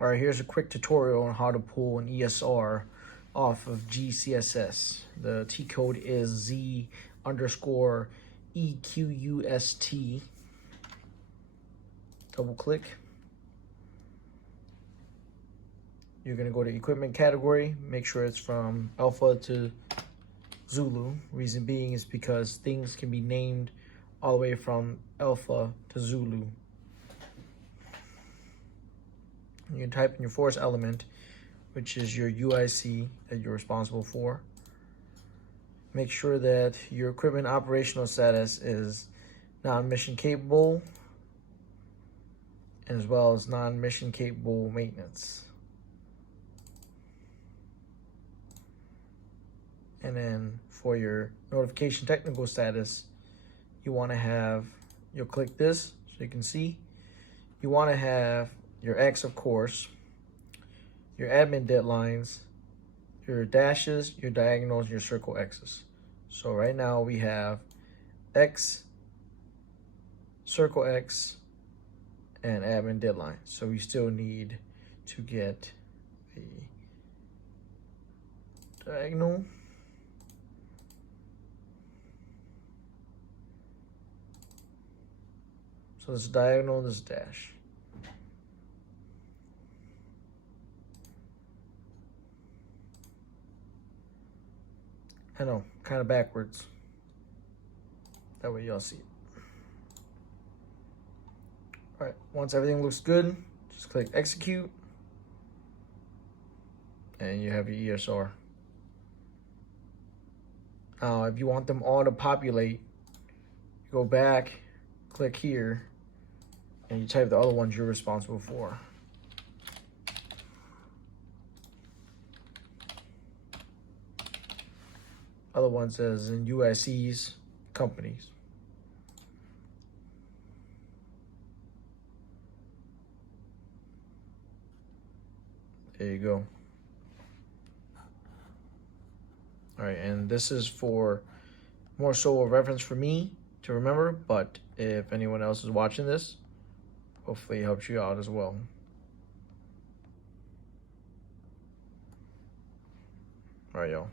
All right, here's a quick tutorial on how to pull an ESR off of GCSS. The T code is Z_EQUST. Double click. You're gonna go to equipment category, make sure it's from Alpha to Zulu. Reason being is because things can be named all the way from Alpha to Zulu. You can type in your force element, which is your UIC that you're responsible for. Make sure that your equipment operational status is non-mission capable, as well as non-mission capable maintenance. And then for your notification technical status, you want to have, you'll click this so you can see, you want to have your X, of course, your admin deadlines, your dashes, your diagonals, your circle X's. So right now we have X, circle X, and admin deadline. So we still need to get the diagonal. So this is diagonal, this is dash. I know, kind of backwards. That way y'all see it. All right, once everything looks good, just click execute. And you have your ESR. Now, if you want them all to populate, you go back, click here, and you type the other ones you're responsible for. Other ones as in UICs, companies. There you go. All right, and this is for more so a reference for me to remember, but if anyone else is watching this, hopefully it helps you out as well. All right, y'all.